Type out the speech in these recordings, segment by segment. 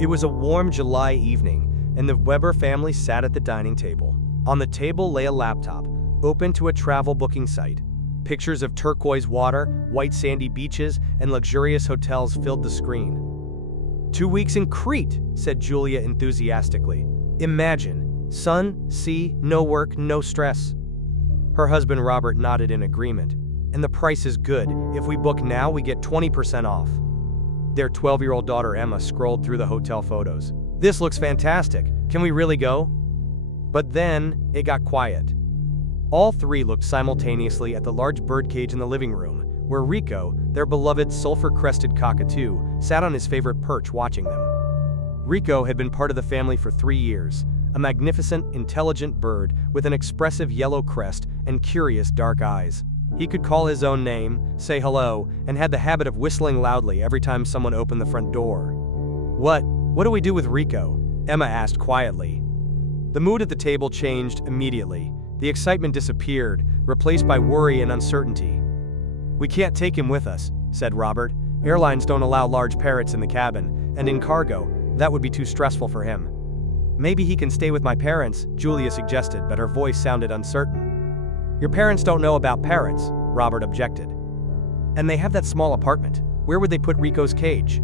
It was a warm July evening, and the Weber family sat at the dining table. On the table lay a laptop, open to a travel booking site. Pictures of turquoise water, white sandy beaches, and luxurious hotels filled the screen. 2 weeks in Crete, said Julia enthusiastically. Imagine, sun, sea, no work, no stress. Her husband Robert nodded in agreement. And the price is good. If we book now, we get 20% off. Their 12-year-old daughter Emma scrolled through the hotel photos. This looks fantastic. Can we really go? But then, it got quiet. All three looked simultaneously at the large birdcage in the living room, where Rico, their beloved sulphur-crested cockatoo, sat on his favorite perch watching them. Rico had been part of the family for 3 years, a magnificent, intelligent bird with an expressive yellow crest and curious dark eyes. He could call his own name, say hello, and had the habit of whistling loudly every time someone opened the front door. What do we do with Rico? Emma asked quietly. The mood at the table changed immediately. The excitement disappeared, replaced by worry and uncertainty. We can't take him with us, said Robert. Airlines don't allow large parrots in the cabin, and in cargo, that would be too stressful for him. Maybe he can stay with my parents, Julia suggested, but her voice sounded uncertain. Your parents don't know about parrots, Robert objected. And they have that small apartment. Where would they put Rico's cage?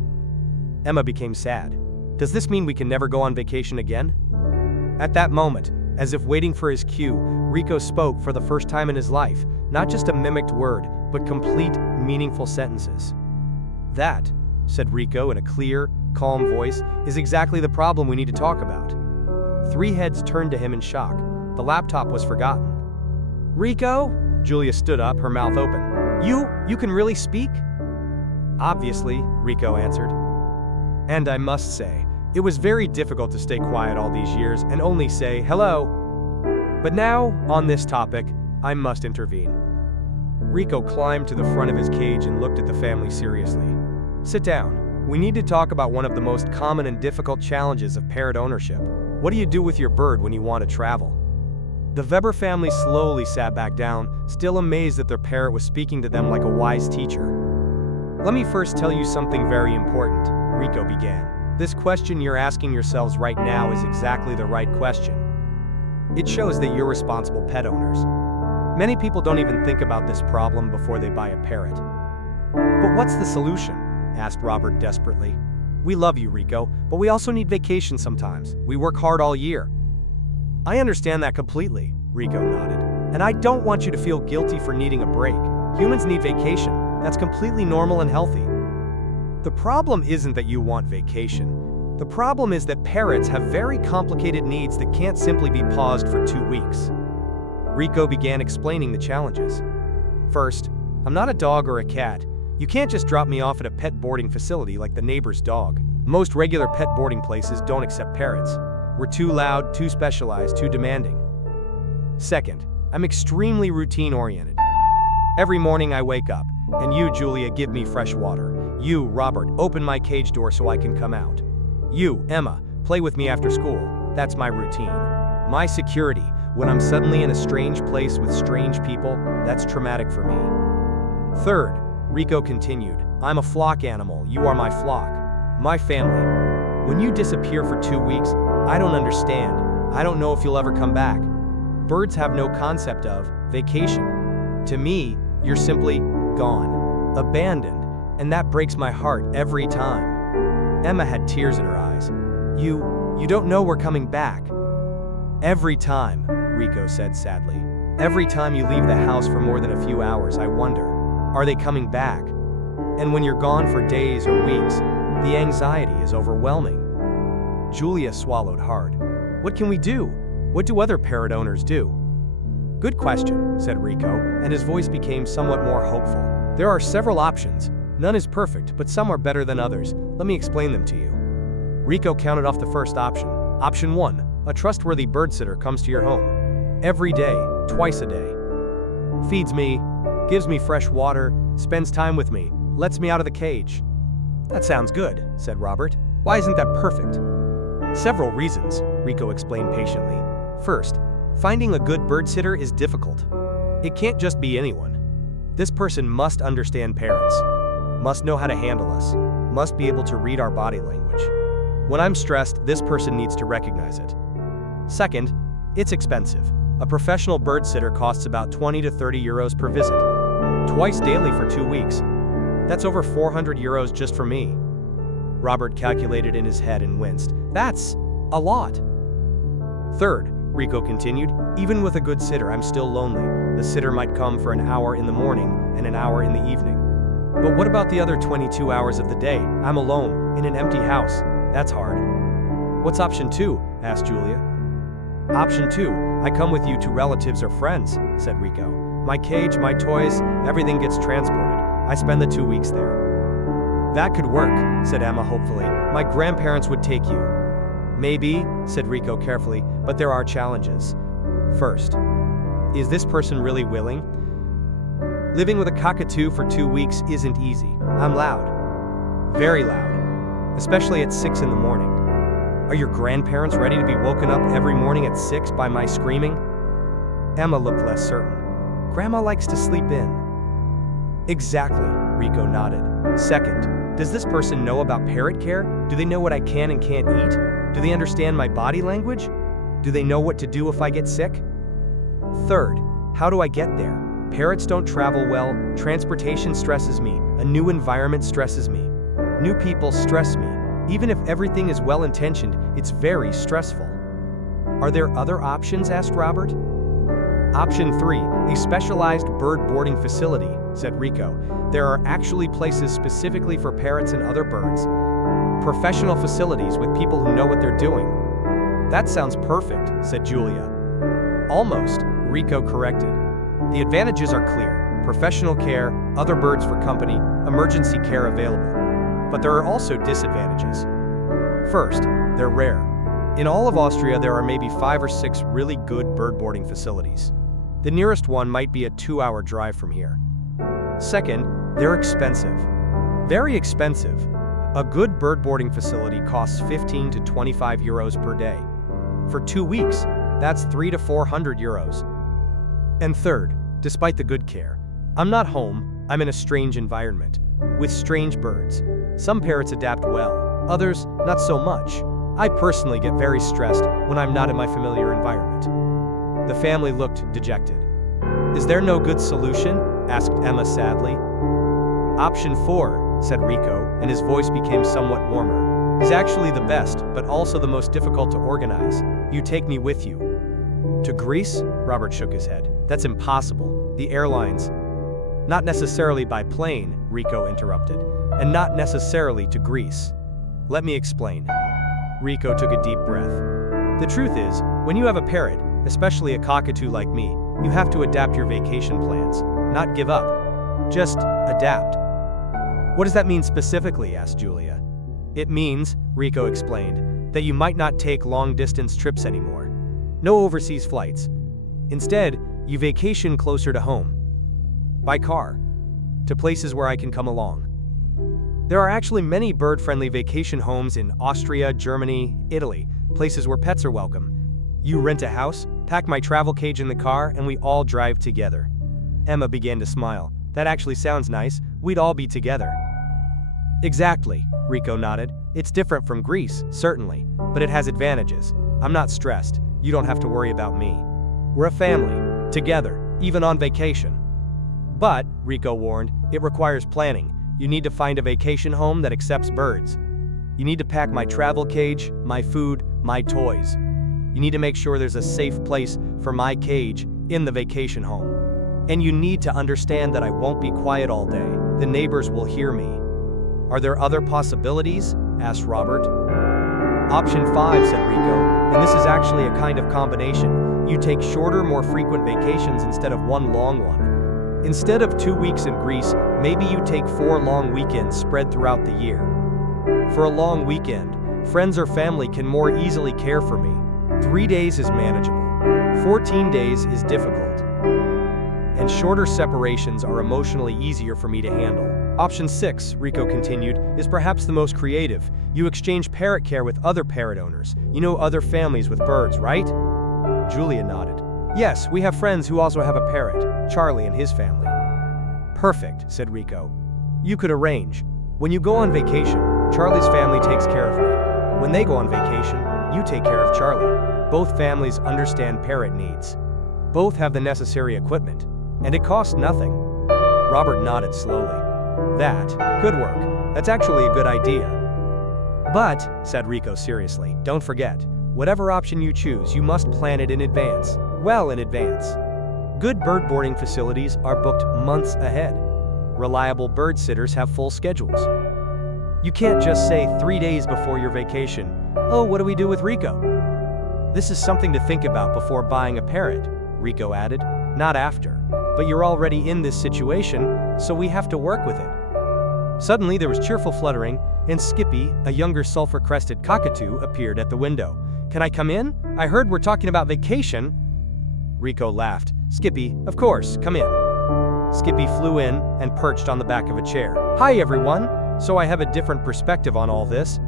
Emma became sad. Does this mean we can never go on vacation again? At that moment, as if waiting for his cue, Rico spoke for the first time in his life, not just a mimicked word, but complete, meaningful sentences. That, said Rico in a clear, calm voice, is exactly the problem we need to talk about. 3 heads turned to him in shock. The laptop was forgotten. Rico? Julia stood up, her mouth open. You can really speak? Obviously, Rico answered. And I must say, it was very difficult to stay quiet all these years and only say hello. But now, on this topic, I must intervene. Rico climbed to the front of his cage and looked at the family seriously. Sit down. We need to talk about one of the most common and difficult challenges of parrot ownership. What do you do with your bird when you want to travel? The Weber family slowly sat back down, still amazed that their parrot was speaking to them like a wise teacher. Let me first tell you something very important, Rico began. This question you're asking yourselves right now is exactly the right question. It shows that you're responsible pet owners. Many people don't even think about this problem before they buy a parrot. But what's the solution? Asked Robert desperately. We love you, Rico, but we also need vacation sometimes. We work hard all year. I understand that completely, Rico nodded. And I don't want you to feel guilty for needing a break. Humans need vacation. That's completely normal and healthy. The problem isn't that you want vacation. The problem is that parrots have very complicated needs that can't simply be paused for 2 weeks. Rico began explaining the challenges. First, I'm not a dog or a cat. You can't just drop me off at a pet boarding facility like the neighbor's dog. Most regular pet boarding places don't accept parrots. We're too loud, too specialized, too demanding. Second, I'm extremely routine-oriented. Every morning I wake up, and you, Julia, give me fresh water. You, Robert, open my cage door so I can come out. You, Emma, play with me after school. That's my routine. My security, when I'm suddenly in a strange place with strange people, that's traumatic for me. Third, Rico continued, I'm a flock animal, you are my flock. My family. When you disappear for 2 weeks, I don't understand. I don't know if you'll ever come back. Birds have no concept of vacation. To me, you're simply gone, abandoned, and that breaks my heart every time. Emma had tears in her eyes. You don't know we're coming back. Every time, Rico said sadly. Every time you leave the house for more than a few hours, I wonder, are they coming back? And when you're gone for days or weeks, the anxiety is overwhelming. Julia swallowed hard. What can we do? What do other parrot owners do? Good question, said Rico, and his voice became somewhat more hopeful. There are several options. None is perfect, but some are better than others. Let me explain them to you. Rico counted off the first option. Option 1, a trustworthy bird sitter comes to your home. Every day, twice a day. Feeds me, gives me fresh water, spends time with me, lets me out of the cage. That sounds good, said Robert. Why isn't that perfect? Several reasons, Rico explained patiently. First, finding a good bird sitter is difficult. It can't just be anyone. This person must understand parrots, must know how to handle us, must be able to read our body language. When I'm stressed, this person needs to recognize it. Second, it's expensive. A professional bird sitter costs about 20 to 30 euros per visit. Twice daily for 2 weeks. That's over 400 euros just for me. Robert calculated in his head and winced. That's a lot. Third, Rico continued, even with a good sitter, I'm still lonely. The sitter might come for an hour in the morning and an hour in the evening. But what about the other 22 hours of the day? I'm alone, in an empty house. That's hard. What's option 2? Asked Julia. Option 2, I come with you to relatives or friends, said Rico. My cage, my toys, everything gets transported. I spend the 2 weeks there. That could work, said Emma hopefully. My grandparents would take you. Maybe, said Rico carefully, but there are challenges. First, is this person really willing? Living with a cockatoo for 2 weeks isn't easy. I'm loud. Very loud. Especially at 6 in the morning. Are your grandparents ready to be woken up every morning at 6 by my screaming? Emma looked less certain. Grandma likes to sleep in. Exactly, Rico nodded. Second, does this person know about parrot care? Do they know what I can and can't eat? Do they understand my body language? Do they know what to do if I get sick? Third, how do I get there? Parrots don't travel well, transportation stresses me, a new environment stresses me. New people stress me. Even if everything is well-intentioned, it's very stressful. Are there other options? Asked Robert. Option 3, a specialized bird boarding facility, said Rico. There are actually places specifically for parrots and other birds. Professional facilities with people who know what they're doing. That sounds perfect, said Julia. Almost, Rico corrected. The advantages are clear. Professional care, other birds for company, emergency care available. But there are also disadvantages. First, they're rare. In all of Austria, there are maybe 5 or 6 really good bird boarding facilities. The nearest one might be a 2-hour drive from here. Second, they're expensive. Very expensive. A good bird boarding facility costs 15 to 25 euros per day. For 2 weeks, that's 300 to 400 euros. And third, despite the good care, I'm not home, I'm in a strange environment, with strange birds. Some parrots adapt well, others not so much. I personally get very stressed when I'm not in my familiar environment. The family looked dejected. Is there no good solution? Asked Emma sadly. Option 4, said Rico, and his voice became somewhat warmer, is actually the best, but also the most difficult to organize. You take me with you. To Greece? Robert shook his head. That's impossible. The airlines. Not necessarily by plane, Rico interrupted, and not necessarily to Greece. Let me explain. Rico took a deep breath. The truth is, when you have a parrot, especially a cockatoo like me, you have to adapt your vacation plans, not give up. Just adapt. What does that mean specifically? Asked Julia. It means, Rico explained, that you might not take long-distance trips anymore. No overseas flights. Instead, you vacation closer to home. By car. To places where I can come along. There are actually many bird-friendly vacation homes in Austria, Germany, Italy, places where pets are welcome. You rent a house, pack my travel cage in the car, and we all drive together. Emma began to smile. That actually sounds nice. We'd all be together. Exactly, Rico nodded. It's different from Greece, certainly, but it has advantages. I'm not stressed. You don't have to worry about me. We're a family, together, even on vacation. But, Rico warned, it requires planning. You need to find a vacation home that accepts birds. You need to pack my travel cage, my food, my toys. You need to make sure there's a safe place for my cage in the vacation home. And you need to understand that I won't be quiet all day. The neighbors will hear me. Are there other possibilities? Asked Robert. Option 5, said Rico, and this is actually a kind of combination. You take shorter, more frequent vacations instead of one long one. Instead of 2 weeks in Greece, maybe you take 4 long weekends spread throughout the year. For a long weekend, friends or family can more easily care for me. 3 days is manageable. 14 days is difficult. And shorter separations are emotionally easier for me to handle. Option 6, Rico continued, is perhaps the most creative. You exchange parrot care with other parrot owners. You know other families with birds, right? Julia nodded. Yes, we have friends who also have a parrot, Charlie and his family. Perfect, said Rico. You could arrange. When you go on vacation, Charlie's family takes care of me. When they go on vacation, you take care of Charlie. Both families understand Parrot needs. Both have the necessary equipment, and it costs nothing. Robert nodded slowly. That could work. That's actually a good idea. But, said Rico seriously, don't forget, whatever option you choose, you must plan it in advance. Well in advance. Good bird boarding facilities are booked months ahead. Reliable bird sitters have full schedules. You can't just say 3 days before your vacation, "Oh, what do we do with Rico?" This is something to think about before buying a parrot, Rico added, not after. But you're already in this situation, so we have to work with it. Suddenly there was cheerful fluttering, and Skippy, a younger sulphur-crested cockatoo, appeared at the window. "Can I come in? I heard we're talking about vacation." Rico laughed. "Skippy, of course, come in." Skippy flew in and perched on the back of a chair. "Hi everyone, so I have a different perspective on all this."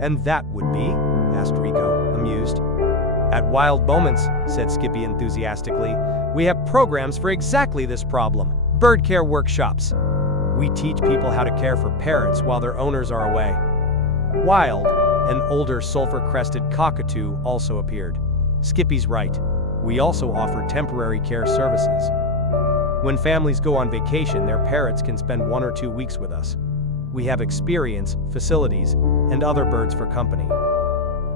"And that would be?" asked Rico, amused. "At Wild Moments," said Skippy enthusiastically, "we have programs for exactly this problem. Bird care workshops. We teach people how to care for parrots while their owners are away." Wild, an older sulphur-crested cockatoo, also appeared. "Skippy's right. We also offer temporary care services. When families go on vacation, their parrots can spend 1 or 2 weeks with us. We have experience, facilities, and other birds for company."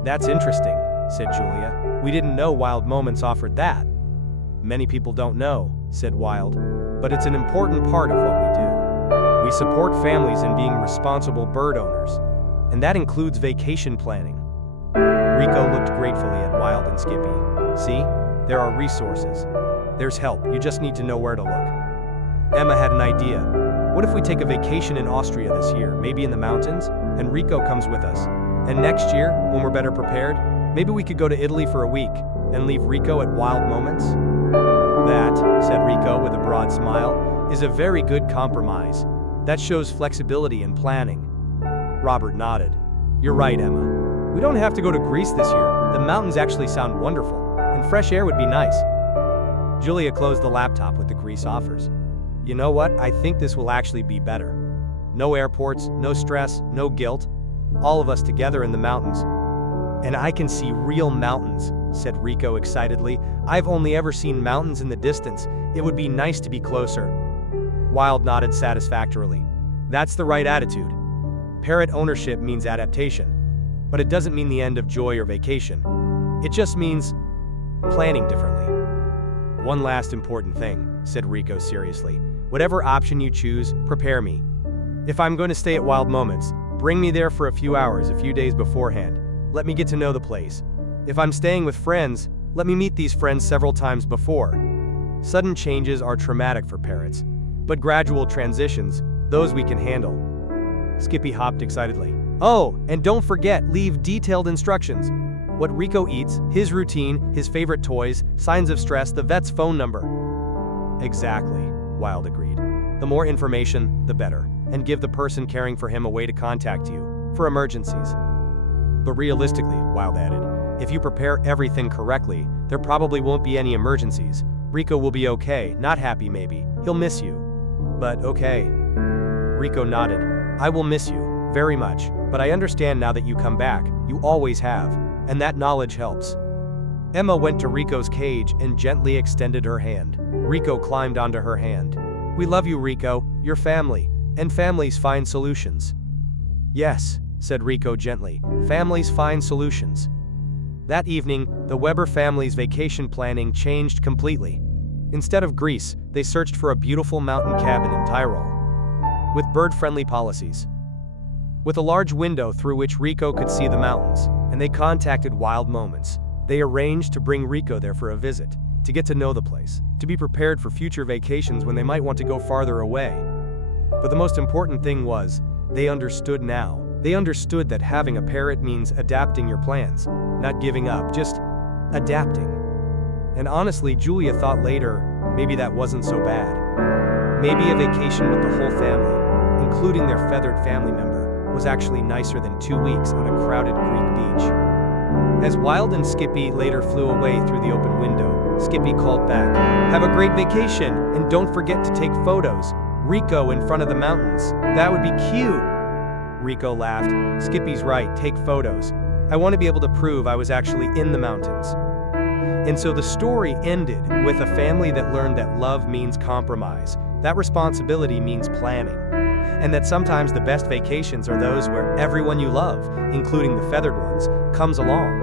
"That's interesting," said Julia. "We didn't know Wild Moments offered that." "Many people don't know," said Wild, "but it's an important part of what we do. We support families in being responsible bird owners, and that includes vacation planning." Rico looked gratefully at Wild and Skippy. "See? There are resources. There's help, you just need to know where to look." Emma had an idea. "What if we take a vacation in Austria this year, maybe in the mountains, and Rico comes with us? And next year, when we're better prepared, maybe we could go to Italy for a week, and leave Rico at Wild Moments?" "That," said Rico with a broad smile, "is a very good compromise. That shows flexibility in planning." Robert nodded. "You're right, Emma. We don't have to go to Greece this year. The mountains actually sound wonderful, and fresh air would be nice." Julia closed the laptop with the Greece offers. "You know what? I think this will actually be better. No airports, no stress, no guilt. All of us together in the mountains." "And I can see real mountains," said Rico excitedly. "I've only ever seen mountains in the distance. It would be nice to be closer." Wild nodded satisfactorily. "That's the right attitude. Parrot ownership means adaptation, but it doesn't mean the end of joy or vacation. It just means planning differently." "One last important thing," said Rico seriously. "Whatever option you choose, prepare me. If I'm going to stay at Wild Moments, bring me there for a few hours, a few days beforehand. Let me get to know the place. If I'm staying with friends, let me meet these friends several times before." Sudden changes are traumatic for parrots, but gradual transitions, those we can handle. Skippy hopped excitedly. "Oh, and don't forget, leave detailed instructions. What Rico eats, his routine, his favorite toys, signs of stress, the vet's phone number." "Exactly," Wild agreed. "The more information, the better, and give the person caring for him a way to contact you for emergencies." "But realistically," Wild added, "if you prepare everything correctly, there probably won't be any emergencies. Rico will be okay, not happy maybe. He'll miss you." "But okay." Rico nodded. "I will miss you, very much, but I understand now that you come back. You always have. And that knowledge helps." Emma went to Rico's cage and gently extended her hand. Rico climbed onto her hand. "We love you, Rico, your family, and families find solutions." "Yes," said Rico gently, "families find solutions." That evening, the Weber family's vacation planning changed completely. Instead of Greece, they searched for a beautiful mountain cabin in Tyrol, with bird-friendly policies, with a large window through which Rico could see the mountains, and they contacted Wild Moments. They arranged to bring Rico there for a visit, to get to know the place, to be prepared for future vacations when they might want to go farther away. But the most important thing was, they understood now. They understood that having a parrot means adapting your plans, not giving up, just adapting. And honestly, Julia thought later, maybe that wasn't so bad. Maybe a vacation with the whole family, including their feathered family member, was actually nicer than 2 weeks on a crowded Greek beach. As Wild and Skippy later flew away through the open window, Skippy called back, "Have a great vacation, and don't forget to take photos. Rico in front of the mountains. That would be cute." Rico laughed. Skippy's right, take photos. I want to be able to prove I was actually in the mountains. And so the story ended with a family that learned that love means compromise, that responsibility means planning, and that sometimes the best vacations are those where everyone you love, including the feathered ones, comes along.